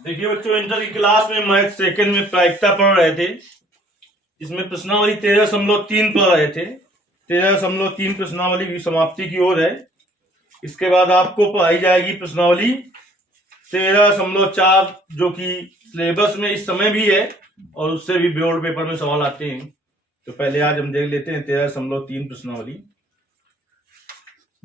देखिए बच्चों, इंटर की क्लास में मैथ सेकंड में प्रायिकता पढ़ रहे थे। इसमें प्रश्नावली 13.3 पढ़ रहे थे। 13.3 प्रश्नावली की समाप्ति की ओर है। इसके बाद आपको पढ़ाई जाएगी प्रश्नावली 13.4, जो कि सिलेबस में इस समय भी है और उससे भी बोर्ड पेपर में सवाल आते हैं। तो पहले आज हम देख लेते हैं 13.3 प्रश्नावली।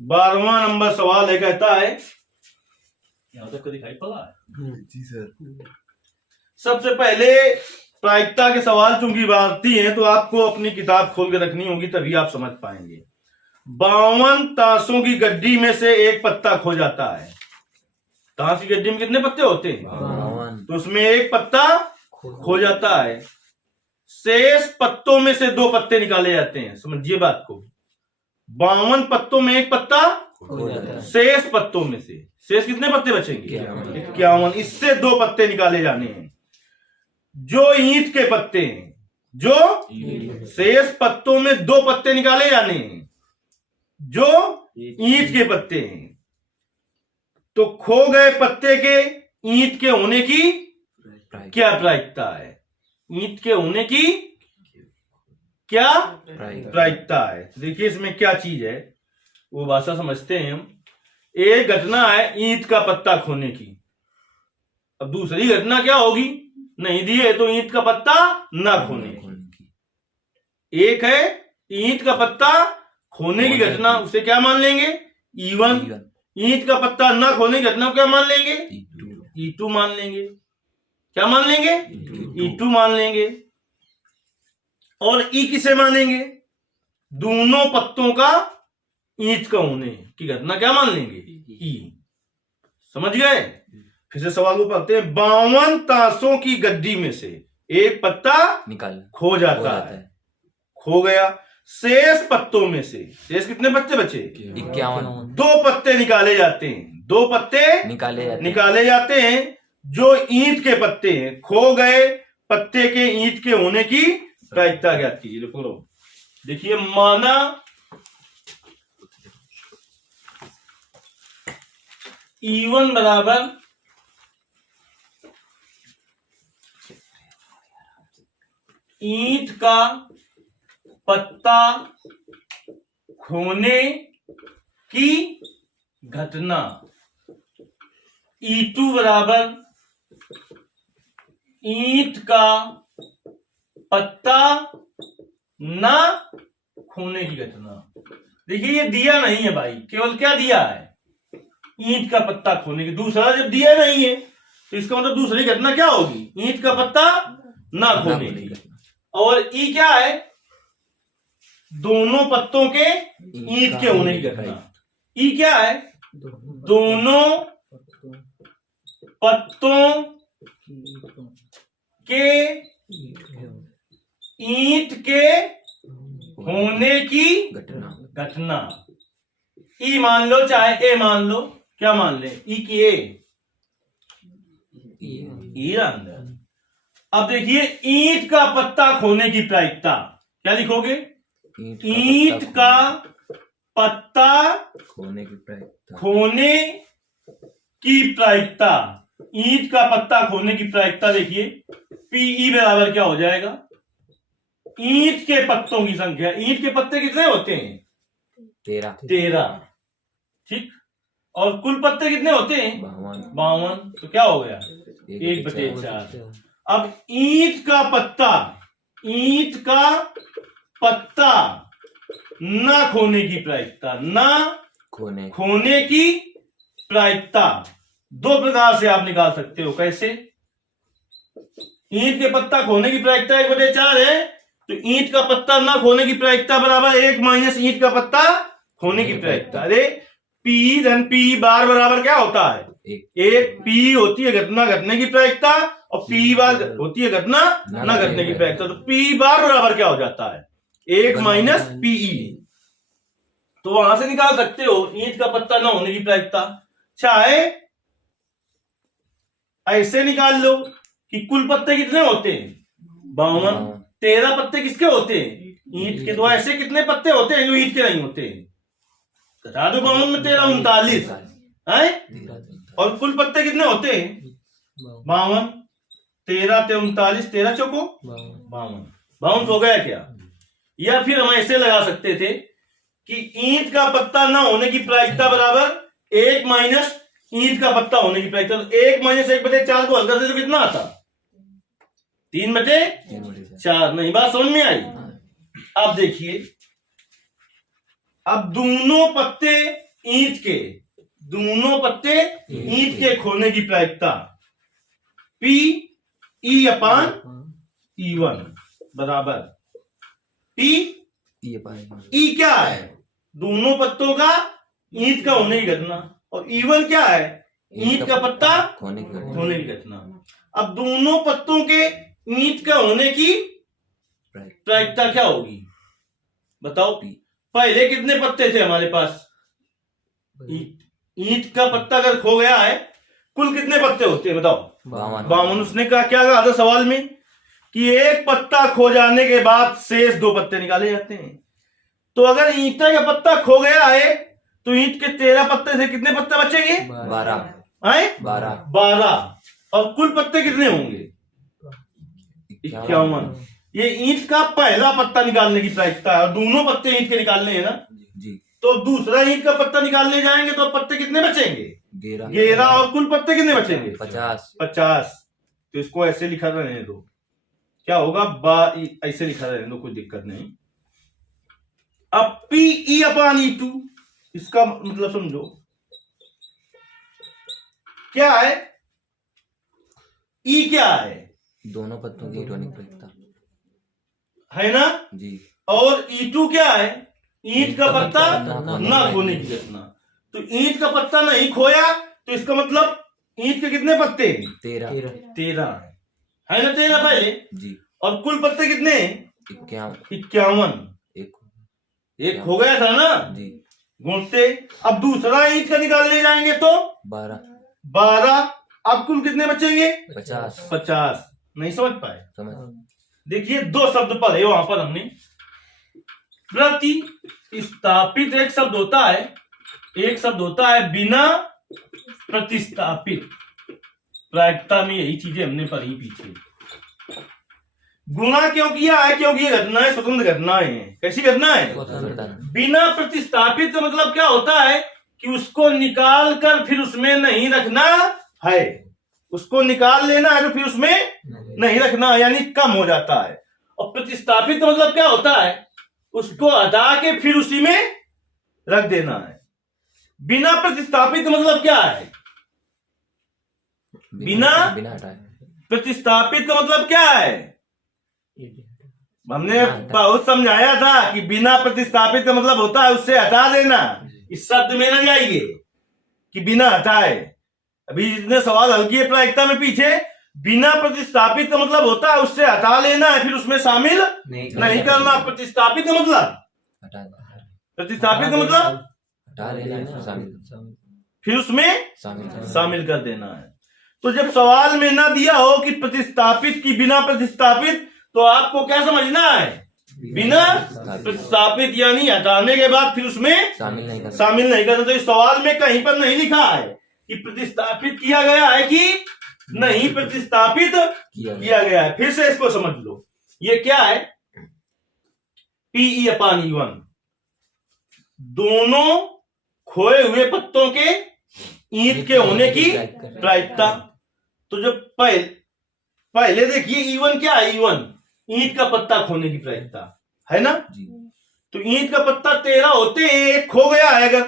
12वां नंबर सवाल है, कहता है, यहां तक दिखाई पड़ा है जी सर। सबसे पहले प्रायिकता के सवाल चूंकि आती हैं तो आपको अपनी किताब खोल के रखनी होगी, तभी आप समझ पाएंगे। 52 ताशों की गड्डी में से एक पत्ता खो जाता है। ताश की गड्डी में कितने पत्ते होते हैं? 52। तो उसमें एक पत्ता खो जाता है। शेष पत्तों में से 2 पत्ते निकाले जाते हैं। समझिए बात को। 52 पत्तों में एक पत्ता खो जाता है। शेष पत्तों में से शेष कितने पत्ते बचेंगे? 51। इससे 2 पत्ते निकाले जाने हैं। जो ईंट के पत्ते हैं, जो शेष पत्तों में 2 पत्ते निकाले जाने हैं, जो ईंट के पत्ते हैं। तो खो गए पत्ते के ईंट के होने की क्या प्रायिकता है? ईंट के होने की क्या प्रायिकता है? देखिए इसमें क्या चीज है, वो भाषा समझते हैं हम। एक घटना है ईंट का पत्ता खोने की। अब दूसरी घटना क्या होगी? नहीं दिए तो ईंट का पत्ता ना खोने की। एक है ईंट का पत्ता खोने की घटना, उसे क्या मान लेंगे? E1। ईंट का पत्ता ना खोने की घटना को क्या मान लेंगे? E2 मान लेंगे। क्या मान लेंगे? E2 मान लेंगे। और E किसे मानेंगे? दोनों पत्तों का ईंट का होने की घटना क्या मान लेंगे? E। समझ गए? फिर से सवाल को पढ़ते हैं। 52 ताशों की गड्डी में से एक पत्ता खो जाता है। खो गया। शेष पत्तों में से शेष कितने पत्ते बचे? 51। 2 पत्ते निकाले जाते हैं। 2 पत्ते निकाले जाते हैं जो ईंट के पत्ते हैं। खो गए पत्ते के ईंट के होने की प्रायिकता ज्ञात कीजिए। देखो देखिए, माना E1 बराबर ईंट का पत्ता खोने की घटना, E2 बराबर ईंट का पत्ता ना खोने की घटना। देखिए ये दिया नहीं है भाई, केवल क्या दिया है? ईंट का पत्ता खोने की। दूसरा जब दिया नहीं है तो इसका मतलब दूसरी घटना क्या होगी? ईंट का पत्ता ना खोने की। और ई क्या है? दोनों पत्तों के ईंट के होने की घटना। ई क्या है? दोनों पत्तों के ईंट के होने की घटना। ई मान लो चाहे ए मान लो। क्या मान ले? ई की ए। ई अंदर। अब देखिए ईंट का पत्ता खोने की प्रायिकता क्या लिखोगे? ईंट का पत्ता खोने की प्रायिकता। ईंट का पत्ता खोने की प्रायिकता देखिए पीई बराबर क्या हो जाएगा? ईंट के पत्तों की संख्या। ईंट के पत्ते कितने होते हैं? 13। ठीक। और कुल पत्ते कितने होते हैं? 52। तो क्या हो गया? 1/4। अब ईंट का पत्ता ना खोने की प्रायिकता। ना खोने की प्रायिकता 2 प्रकार से आप निकाल सकते हो। कैसे? ईंट के पत्ता खोने की प्रायिकता 1/4 है, तो ईंट का पत्ता ना खोने की प्रायिकता बराबर 1 माइनस ईंट का पत्ता खोने की प्रायिकता। अरे पी धन पी बार बराबर क्या होता है? एक पी होती है घटना घटने की प्रायिकता और पी बार होती है घटना ना घटने की प्रायिकता। तो पी बार बराबर क्या हो जाता है? 1 माइनस पीई। तो वहां से निकाल सकते हो ईंट का पत्ता ना होने की प्रायिकता। चाहे ऐसे निकाल लो कि कुल पत्ते कितने होते हैं? 52। 13 पत्ते किसके होते हैं? ईंट के। तो ऐसे कितने पत्ते होते हैं जो ईंट के नहीं होते? घटा दो 52 में 13, 39। है। और कुल पत्ते कितने होते हैं? 52। 13 ते 39, 13 चौको 52। 52 हो गया क्या? या फिर हम ऐसे लगा सकते थे कि ईंट का पत्ता ना होने की प्रायिकता बराबर 1 माइनस ईंट का पत्ता होने की प्रायिकता। तो 1 माइनस 1/4 को हल करते तो कितना आता? 3/4। नहीं, बात समझ में आई? अब देखिए, अब दोनों पत्ते ईंट के खोने की प्रायिकता Pe/E1 बराबर Pe क्या है? दोनों पत्तों का ईंट का होने की घटना। और E1 क्या है? ईंट का पत्ता खोने की घटना। अब दोनों पत्तों के ईंट का होने की प्रायिकता क्या होगी बताओ? पहले कितने पत्ते थे हमारे पास? ईंट का पत्ता अगर खो गया है, कुल कितने पत्ते होते हैं बताओ? 52। उसने कहा, क्या कहा था सवाल में कि एक पत्ता खो जाने के बाद शेष 2 पत्ते निकाले जाते हैं। तो अगर ईंट का पत्ता खो गया है तो ईंट के 13 पत्ते से कितने पत्ते बचेंगे? 12। और कुल पत्ते कितने होंगे? 51। ये ईंट का पहला पत्ता निकालने की प्रायिकता है और दोनों पत्ते ईंट के निकालने हैं ना जी। तो दूसरा ईंट का पत्ता निकालने जाएंगे तो पत्ते कितने बचेंगे? 11। और कुल पत्ते कितने बचेंगे? 50। तो इसको ऐसे लिखा रहने दो, क्या होगा? ऐसे लिखा रहने दो, कोई दिक्कत नहीं। अब Pe/E2 इसका मतलब समझो क्या है? E क्या है? दोनों पत्तों की इलेक्ट्रॉनिक प्रायिकता है ना जी। और E2 क्या है? ईंट का पत्ता ना खोने की घटना। तो ईंट का पत्ता नहीं खोया तो इसका मतलब ईंट के कितने पत्ते? 13 है ना? 13 पहले जी। और कुल पत्ते कितने? 51। एक हो गया था ना जी। गुणते। अब दूसरा ईंट का निकालने जाएंगे तो 12। अब कुल कितने बचेंगे? 50। नहीं समझ पाए? देखिए, 2 शब्द पढ़े वहां पर हमने। प्रतिस्थापित एक शब्द होता है बिना प्रतिस्थापित। प्रायिकता में यही चीजें हमने पढ़ी पीछे। गुणा क्यों किया है? क्योंकि ये घटनाएं स्वतंत्र घटनाएं हैं। कैसी घटनाएं? बिना प्रतिस्थापित का मतलब क्या होता है कि उसको निकाल कर फिर उसमें नहीं रखना है। उसको निकाल लेना है तो फिर उसमें नहीं रखना, यानी कम हो जाता है। और प्रतिस्थापित का मतलब क्या होता है? उसको हटा के फिर उसी में रख देना है। बिना प्रतिस्थापित का मतलब क्या है? बिना प्रतिस्थापित का मतलब क्या है? हमने बहुत समझाया था कि बिना प्रतिस्थापित का मतलब होता है उससे हटा देना। इस शब्द में न जाइए कि बिना हटाए। अभी जितने सवाल हल किए प्रायिकता में पीछे, बिना प्रतिस्थापित का मतलब होता है उससे हटा लेना है, फिर उसमें शामिल नहीं करना। प्रतिस्थापित का मतलब हटा लेना, फिर उसमें शामिल कर देना है। तो जब सवाल में ना दिया हो कि प्रतिस्थापित की बिना प्रतिस्थापित, तो आपको क्या समझना है? बिना प्रतिस्थापित यानी हटाने के बाद फिर उसमें शामिल नहीं करना। तो इस सवाल में कहीं पर नहीं लिखा है कि प्रतिस्थापित किया गया है कि नहीं प्रतिस्थापित किया गया है। फिर से इसको समझ लो, ये क्या है? Pe/E1 दोनों खोए हुए पत्तों के ईंट के होने की प्रायिकता। तो जब पहले देखिए E1 क्या है? E1 ईंट का पत्ता खोने की प्रायिकता है ना। तो ईंट का पत्ता 13 होते हैं, एक खो गया है अगर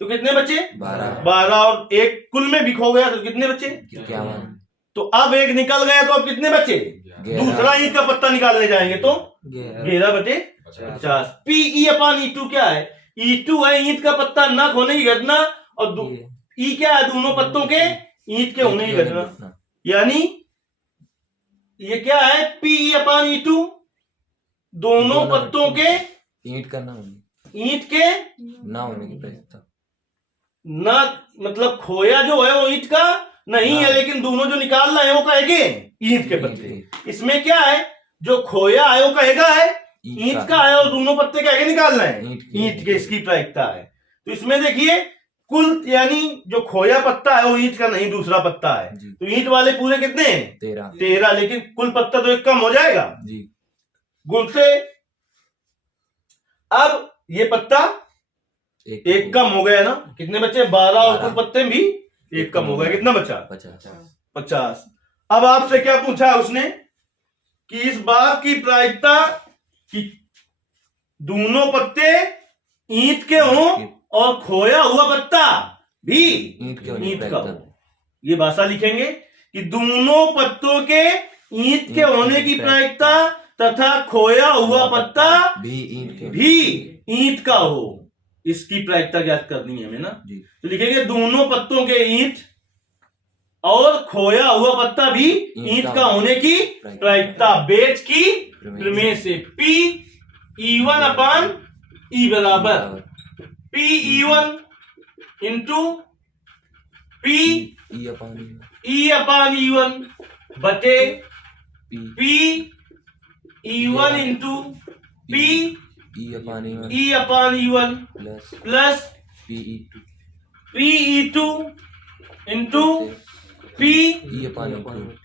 तो कितने बचे? 12। और एक कुल में भी खो गया तो कितने बचे? 51। तो अब एक निकल गया तो अब कितने बचे? दूसरा ईंट का पत्ता निकालने जाएंगे तो 11/50। Pe/E2 क्या है? E2 है ईंट का पत्ता न खोने की घटना और E क्या है? दोनों पत्तों के ईंट के होने की घटना। यानी ये क्या है? Pe/E2 दोनों पत्तों के ईंट के ना होने की प्रायिकता। ना मतलब खोया जो है वो ईंट का नहीं है, लेकिन दोनों जो निकाल रहे हैं वो कहेंगे ईंट के पत्ते। इसमें क्या है? जो खोया है वो कहेगा है ईंट का है और दोनों पत्ते कहेंगे निकाल रहे हैं ईंट के। इसकी प्रायिकता है। तो इसमें देखिए कुल यानी जो खोया पत्ता है वो ईंट का नहीं, दूसरा पत्ता है। जी। तो ईंट वाले पूरे कितने हैं? 13 13, लेकिन कुल पत्ता तो एक कम हो जाएगा जी। गुणते। अब ये पत्ता एक कम हो गया ना, कितने बच्चे? 12 और कुल पत्ते भी एक कम हो गया। कितना बचा? 50। अब आपसे क्या पूछा है उसने कि इस बात की प्रायिकता कि दोनों पत्ते ईंट के हों और खोया हुआ पत्ता भी ईंट का हो। ये भाषा लिखेंगे कि दोनों पत्तों के ईंट के होने की प्रायिकता तथा खोया हुआ पत्ता भी ईंट का हो। इसकी प्रायिकता ज्ञात करनी है हमें ना। तो लिखेंगे दोनों पत्तों के ईंट और खोया हुआ पत्ता भी ईंट का होने की प्रायिकता बेच की प्रमेय से P E1 अपान E बराबर P E1 into P E अपान E1 बटे P E1 into P E अपान E1 plus P E2 into P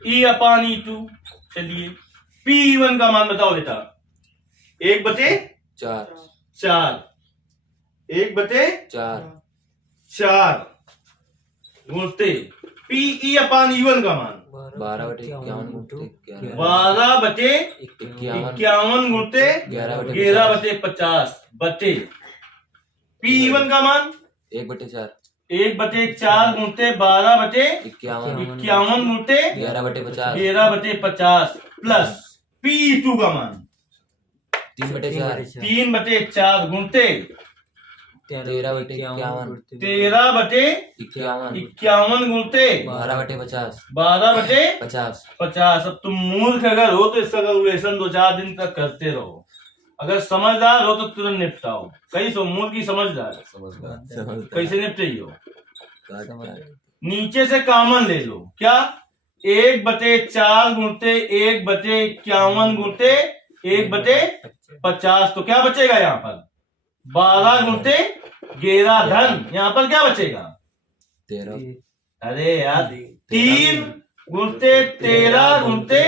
E अपान E2। चलिए P E1 का मान बताओ बेटा। 1/4 1/4 गुणते P E अपान E1 का मान 12/51 गुणते 11/50 बटे P E1 का मान 1/4 गुणते 12/51 गुणते 11/50 प्लस P E2 का मान 3/4 गुणते 13/51 गुणते 12/50। अब तुम मूर्ख अगर हो तो इसका कैलकुलेशन 2-4 दिन तक करते रहो। अगर समझदार हो तो तुरंत निपटाओ। कई सो मूर्ख की समझदार कैसे निपटाई हो? नीचे से कॉमन ले लो। क्या? 1/4 गुणते 1/51 गुणते 1/50। तो क्या बचेगा यहाँ पर? 12 गुणते 11 धन। यहाँ पर क्या बचेगा? 13। अरे यार 3 गुणते 13 गुणते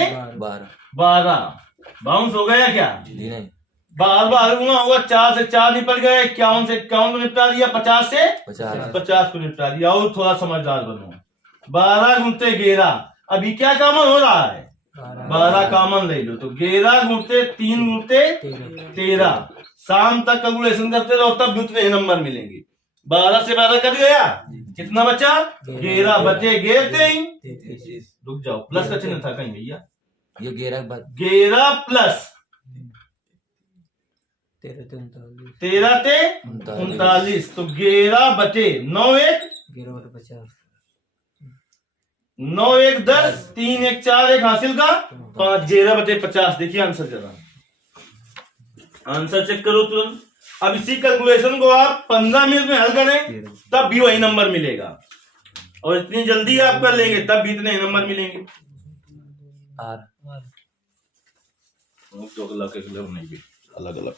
12 बाउंस हो गया क्या? नहीं, बार बार गुणा होगा। 4 से 4 निपट गए, 51 से 51 को निपटा दिया, 50 से 50 को निपटा दिया। और थोड़ा समझदार बनो। 12 गुणते 11, अभी क्या कॉमन हो रहा है? 12 कॉमन ले लो। तो 11 गुणते 3 गुणते 13। शाम तक कैलकुलेशन करते रहो, तब भी उतने ही नंबर मिलेंगे। 12 से 12 कट गया, कितना बचा? 11 बचे 11। रुक जाओ, प्लस का चिन्ह था कहीं भैया। ये 11 प्लस 13 ते 39। तो 11 बटे 9 1 10 3 1 4 1 हासिल का 5 11/50। देखिए आंसर जरा, आंसर चेक करो तुरंत। अब इसी कैलकुलेशन को आप 15 मिनट में हल करें, तब भी वही नंबर मिलेगा। और इतनी जल्दी आप कर लेंगे तब भी इतने नंबर मिलेंगे। अलग अलग